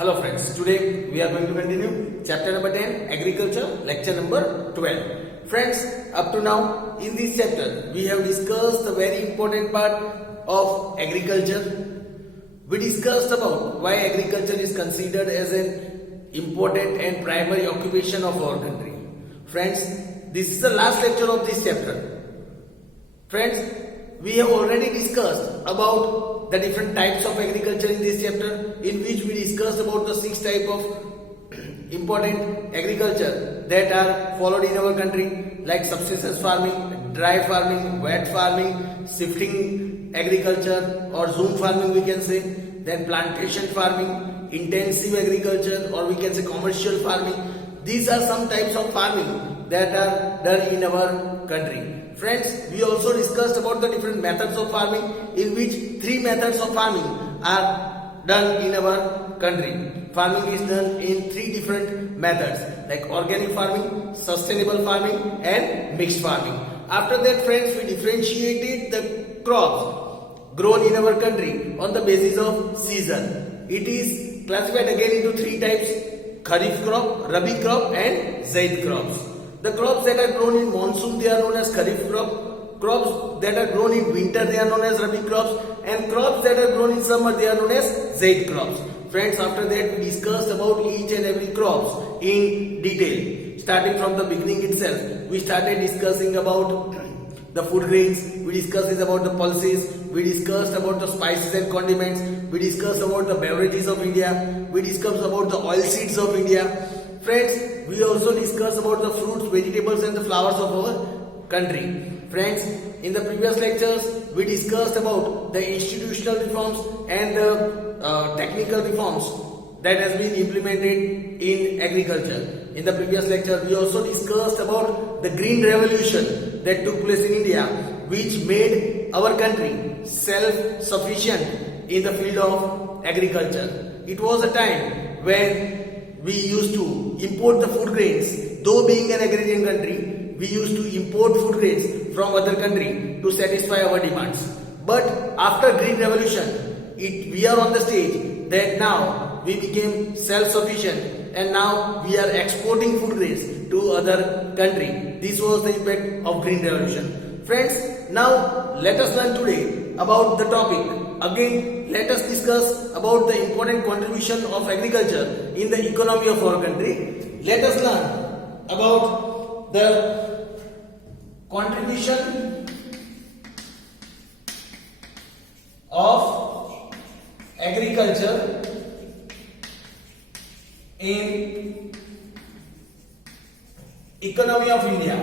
Hello friends, today we are going to continue chapter number 10, agriculture, lecture number 12. Friends, up to now in this chapter we have discussed the very important part of agriculture. We discussed about why agriculture is considered as an important and primary occupation of our country. Friends, this is the last lecture of this chapter. Friends, we have already discussed about the different types of agriculture in this chapter, in which we discussed about the 6 types of important agriculture that are followed in our country, like subsistence farming, dry farming, wet farming, shifting agriculture or zoom farming we can say, then plantation farming, intensive agriculture, or we can say commercial farming. These are some types of farming that are done in our country. Friends, we also discussed about the different methods of farming, in which 3 methods of farming are done in our country. Farming is done in 3 different methods, like organic farming, sustainable farming, and mixed farming. After that, friends, we differentiated the crops grown in our country on the basis of season. It is classified again into 3 types: Kharif crop, Rabi crop, and Zaid crops. The crops that are grown in monsoon, they are known as Kharif crop. Crops that are grown in winter, they are known as Rabi crops. And crops that are grown in summer, they are known as Zaid crops. Friends, after that we discussed about each and every crops in detail. Starting from the beginning itself, we started discussing about the food grains, we discussed about the pulses, we discussed about the spices and condiments, we discussed about the beverages of India, we discussed about the oil seeds of India. Friends, we also discussed about the fruits, vegetables and the flowers of our country. Friends, in the previous lectures, we discussed about the institutional reforms and the technical reforms that has been implemented in agriculture. In the previous lecture, we also discussed about the Green Revolution that took place in India, which made our country self-sufficient in the field of agriculture. It was a time when we used to import the food grains. Though being an agrarian country, we used to import food grains from other country to satisfy our demands. But after Green Revolution, we are on the stage that now we became self-sufficient and now we are exporting food grains to other country. This was the impact of Green Revolution. Friends, now let us learn today about the topic. Again, let us discuss about the important contribution of agriculture in the economy of our country. Let us learn about the contribution of agriculture in economy of India.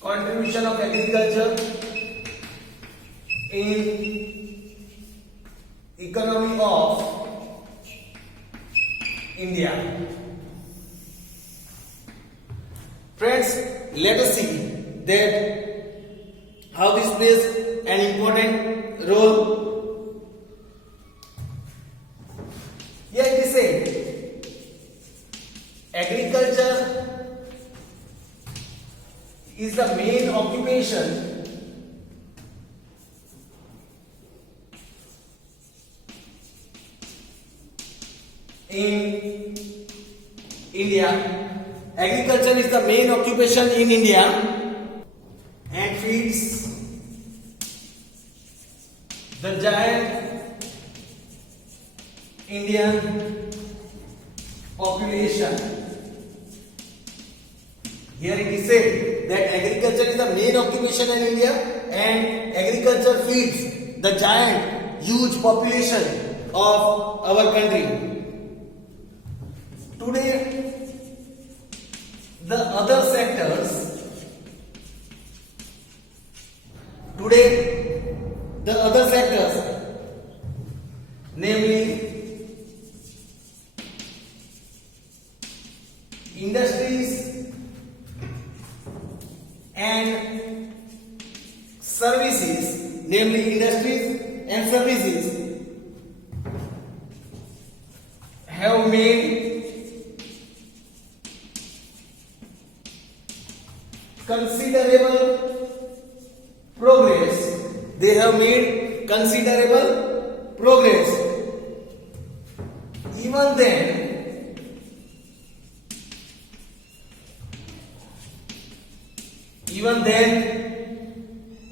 Contribution of agriculture in economy of India. Friends, let us see that how this plays an important role. Here it is said, agriculture is the main occupation in India. Agriculture is the main occupation in India and feeds the giant Indian population. Here it is said that agriculture is the main occupation in India and agriculture feeds the giant, huge population of our country. Today, the other sectors, namely industries and services, have made they have made considerable progress. Even then,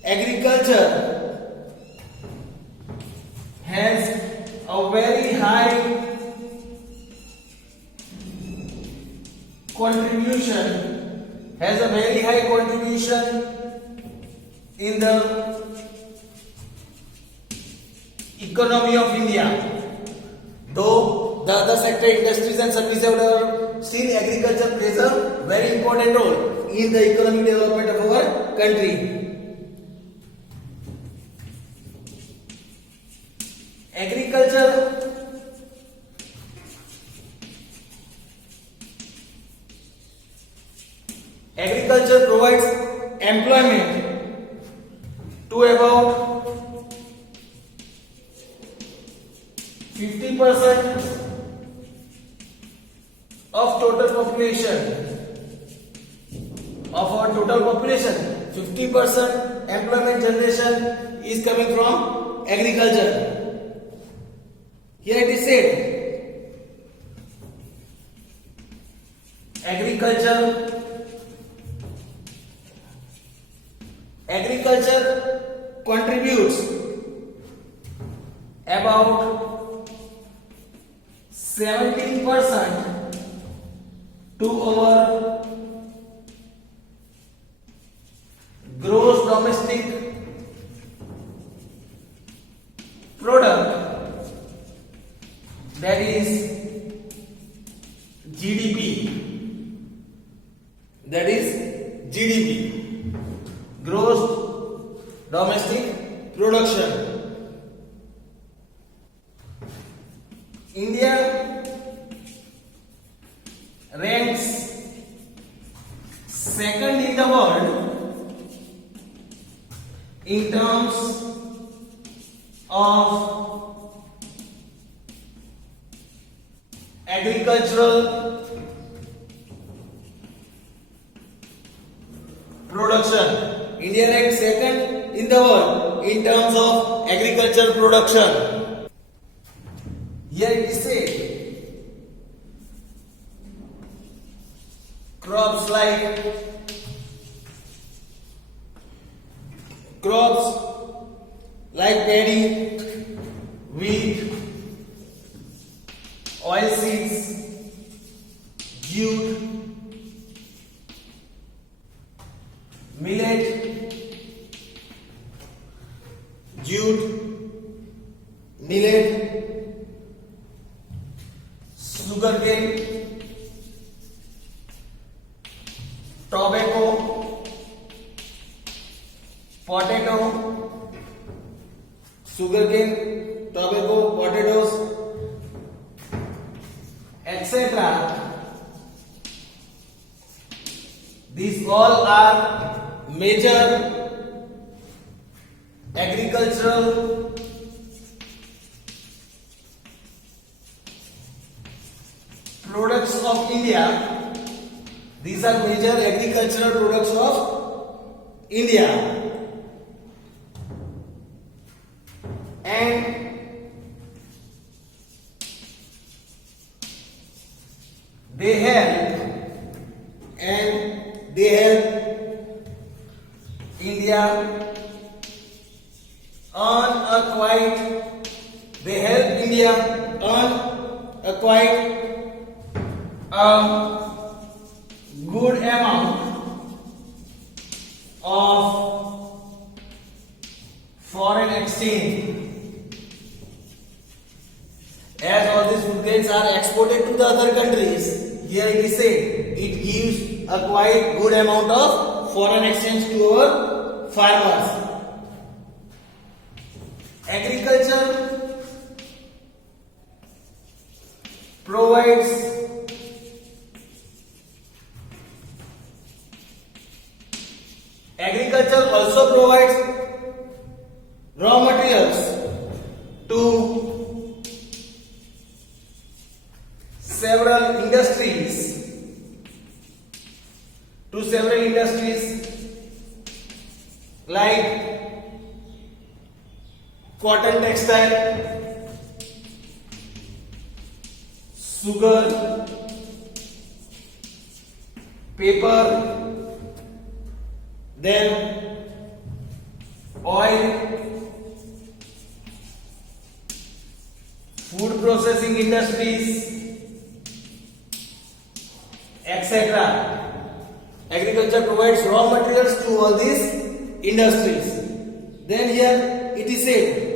agriculture has a very high contribution in the economy of India. Though the other sector, industries and services have developed, still agriculture plays a very important role in the economic development of our country. Agriculture provides employment to about 50% of total population. Of our total population, 50% employment generation is coming from agriculture. Here it is said, agriculture contributes about 17% to our gross domestic product, that is GDP, gross domestic production. India ranks second in the world in terms of agricultural production. India ranks second in the world in terms of agriculture production. Here it is said, crops like paddy, wheat, oilseeds, jute, millet, sugarcane, tobacco, potato, sugarcane, tobacco, potatoes, etc. These all are major agricultural products of India. These are major agricultural products of India, and they help India earn a quite good amount of foreign exchange, as all these food grains are exported to the other countries. Here it is said, it gives a quite good amount of foreign exchange to our farmers. Agriculture provides also provides raw materials to several industries like cotton textile, sugar, paper, then oil, food processing industries, etc. Agriculture provides raw materials to all these industries. Then here it is said,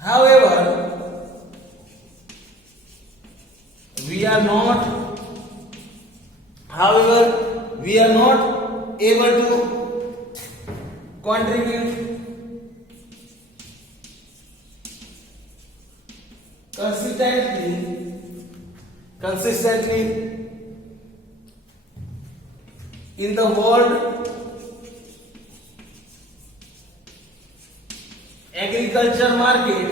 however, we are not able to contribute consistently in the world agriculture market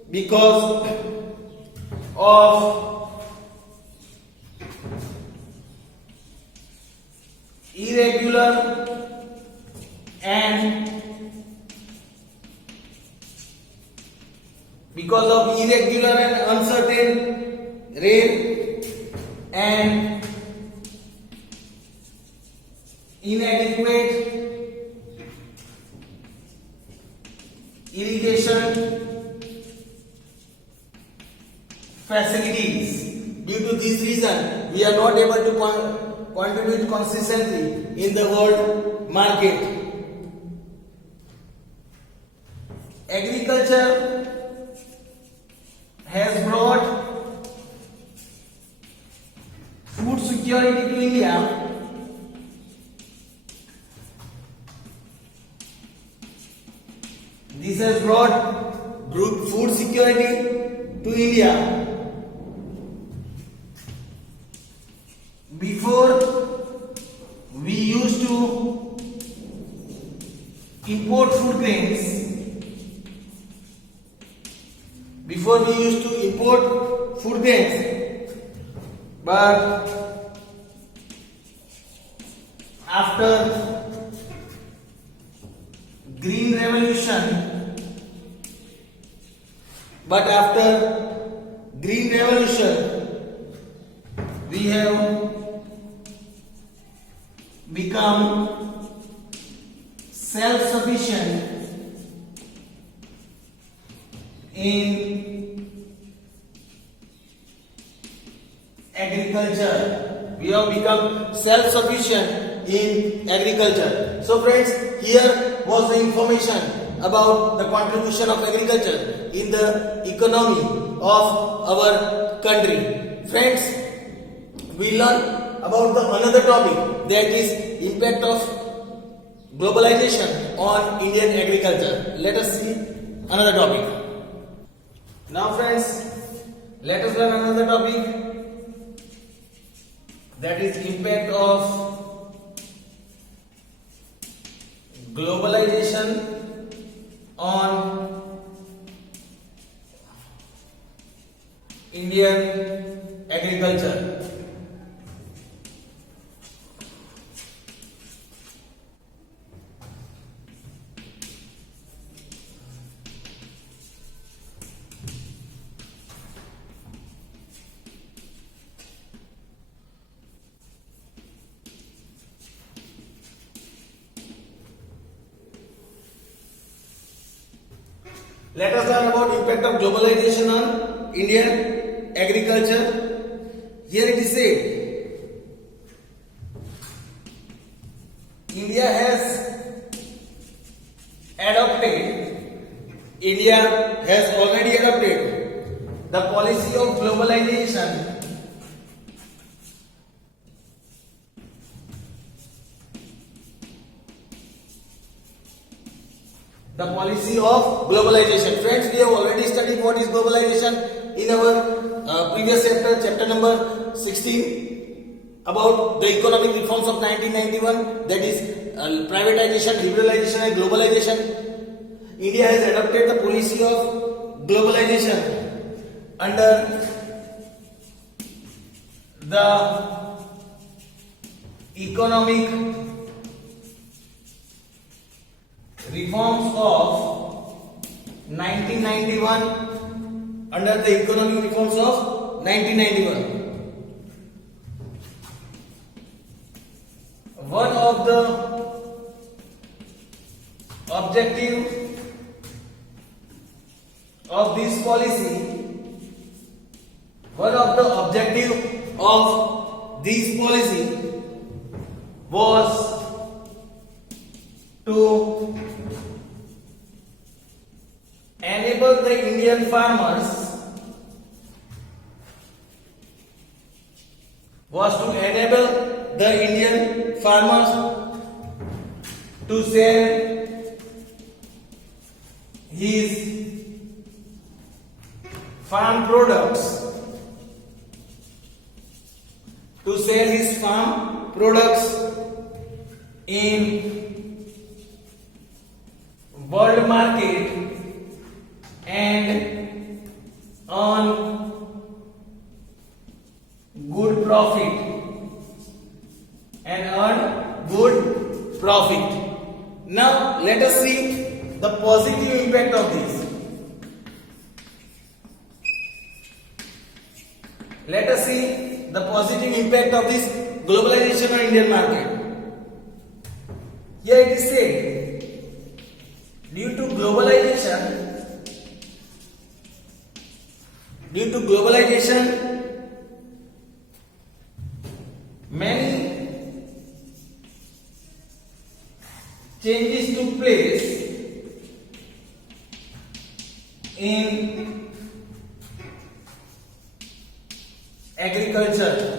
because of irregular and uncertain rain and inadequate irrigation facilities. Due to this reason, we are not able to contribute consistently in the world market. Agriculture has brought food security to India. This has brought food security to India. Before, we used to import food grains. But after Green Revolution, we have become self-sufficient in agriculture. So friends, here was the information about the contribution of agriculture in the economy of our country. Friends, we learn about another topic, that is impact of globalization on Indian agriculture. Let us see another topic. Now friends, let us learn another topic, that is impact of globalization on Indian agriculture. Let us learn about impact of globalization on Indian agriculture. Here it is said, India has already adopted the policy of globalization Friends, we have already studied what is globalization in our previous chapter number 16, about the economic reforms of 1991, that is privatization, liberalization and globalization. India has adopted the policy of globalization under the economic reforms of 1991, under the economic reforms of 1991. One of the objective of this policy, was to enable the Indian farmers to sell his farm products in world market and earn good profit Now let us see the positive impact of this. Let us see the positive impact of this globalization on Indian market. Here it is said, due to globalization, many changes took place in agriculture.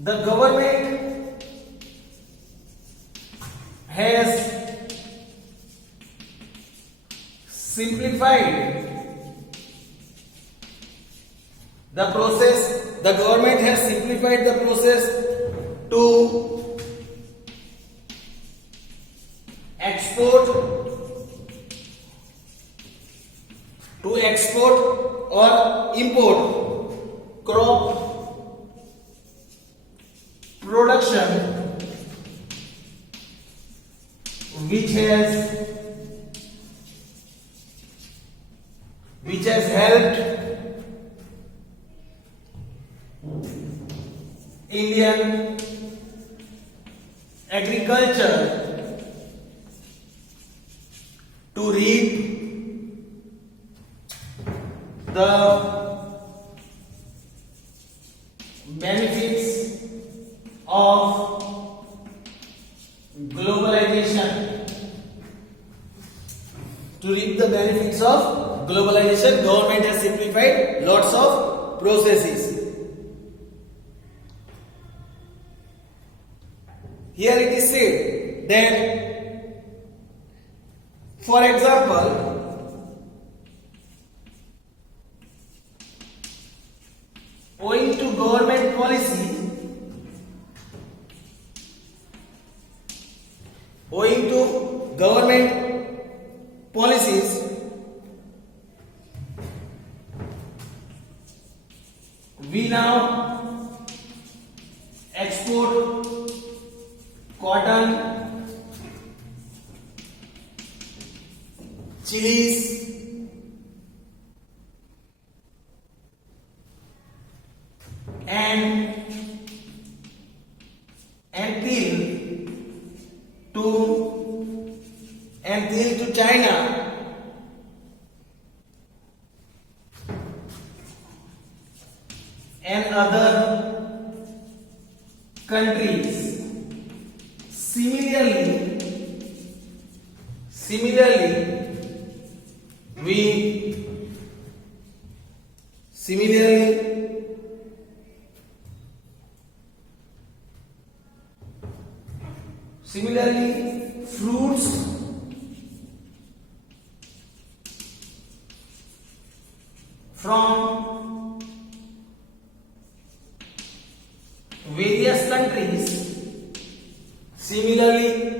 The government has simplified the process. To export or import crop production, which has helped Indian agriculture to reap the benefits of globalization. Government has simplified lots of processes. Here it is said that, for example, owing to government policies, we now export cotton, chilies, and till to China, and other countries. Similarly,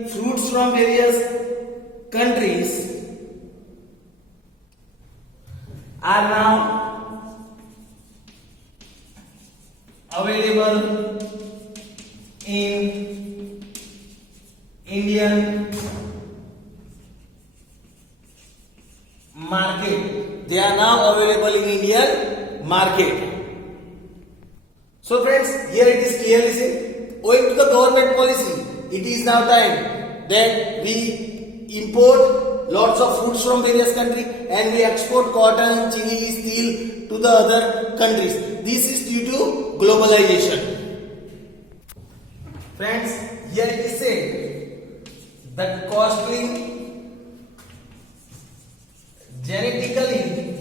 fruits from various countries are now available in Indian market. They are now available in Indian market. So friends, here it is clearly said, owing to the government policy, it is now time that we import lots of foods from various countries and we export cotton, chili, steel to the other countries. This is due to globalization. Friends, here it is said that costly, genetically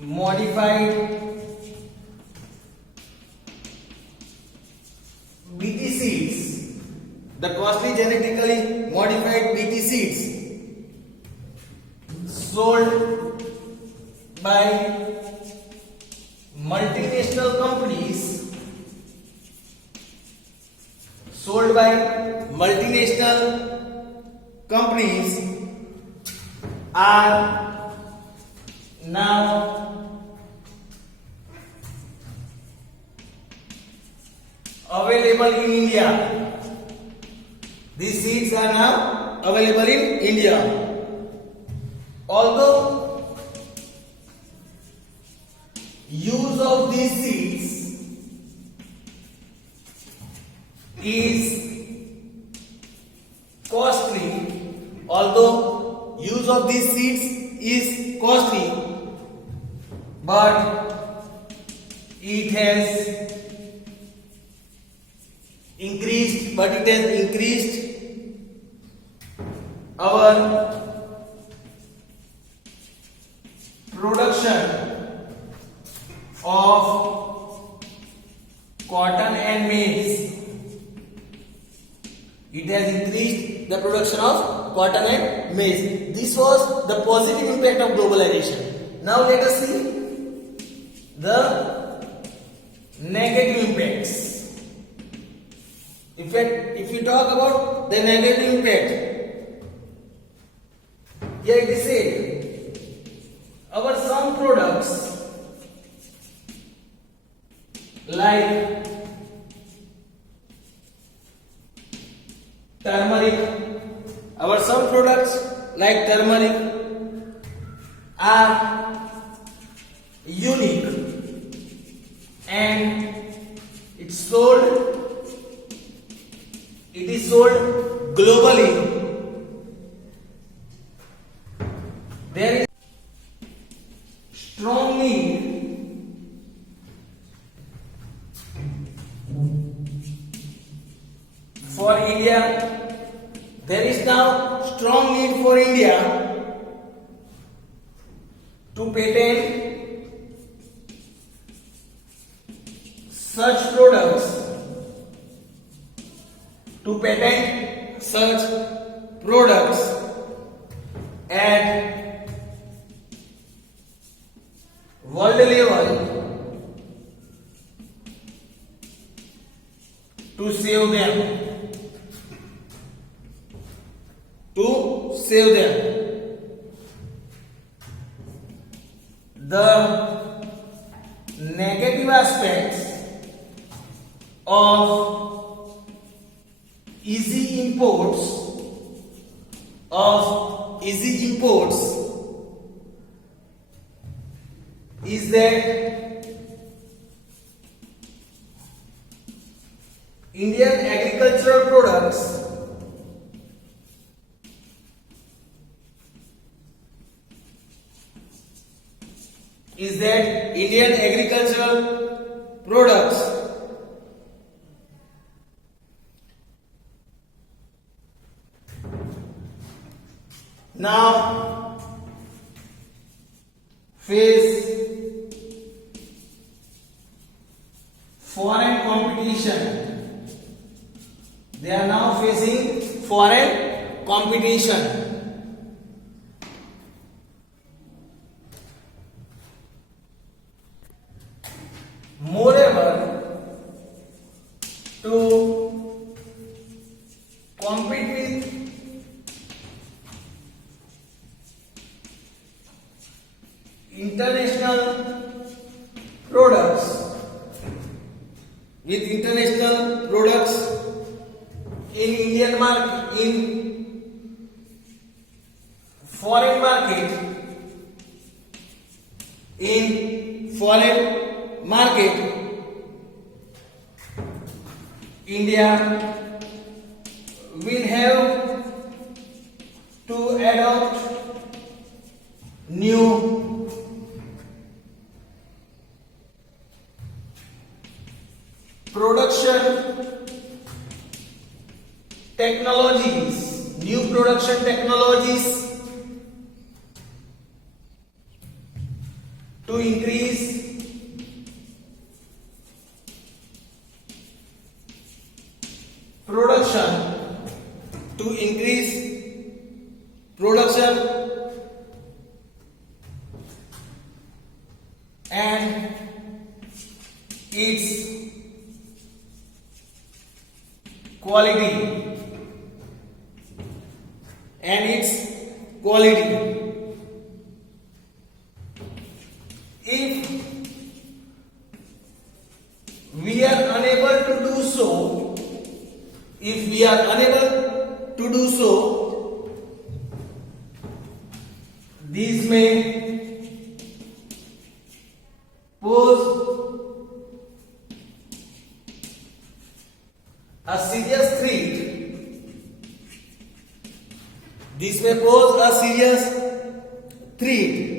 modified BT seeds, the costly genetically modified BT seeds sold by multinational companies, are now available in India. These seeds are now available in India. Although use of these seeds is costly, but it has increased our production of cotton and maize. It has increased the production of cotton and maize. This was the positive impact of globalization. Now let us see the negative impacts. In fact, if you talk about the negative impact, here it is said, our some products like turmeric are unique and it is sold globally. There is strong need for India. There is now strong need for India to patent such products, at world level to save them. The negative aspects of easy imports is that Indian agricultural products now face foreign competition. They are now facing foreign competition. Moreover, to compete with international products, with international products in Indian market, in foreign market, India will have to adopt new production technologies to increase production and its quality If we are unable to do so, these may pose a serious threat.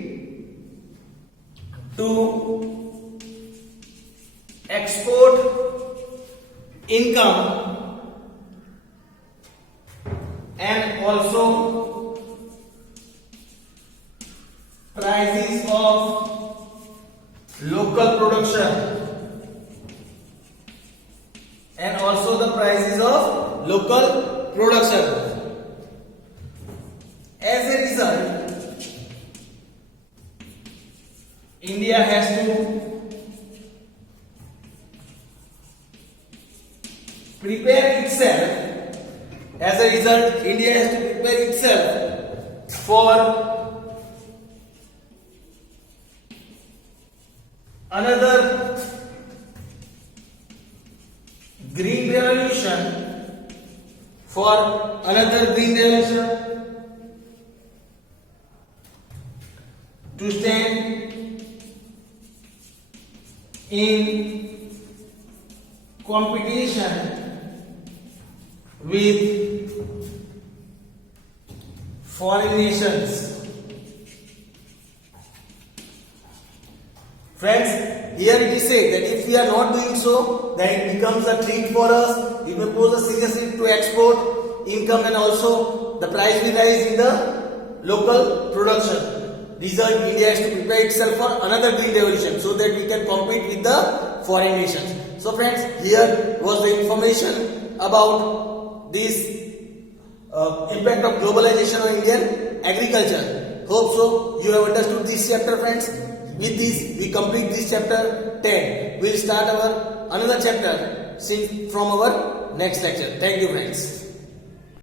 To export income and also prices of local production As a result, India has to prepare itself for another green revolution, to stand in competition with foreign nations. Friends, here it is said that if we are not doing so, then it becomes a threat for us. It may pose a serious threat to export income, and also the price will rise in the local production. Result, India has to prepare itself for another green revolution so that we can compete with the foreign nations. So friends, here was the information about this impact of globalization on Indian agriculture. Hope so you have understood this chapter, friends. With this, we complete this chapter 10. We will start our another chapter from our next lecture. Thank you, friends.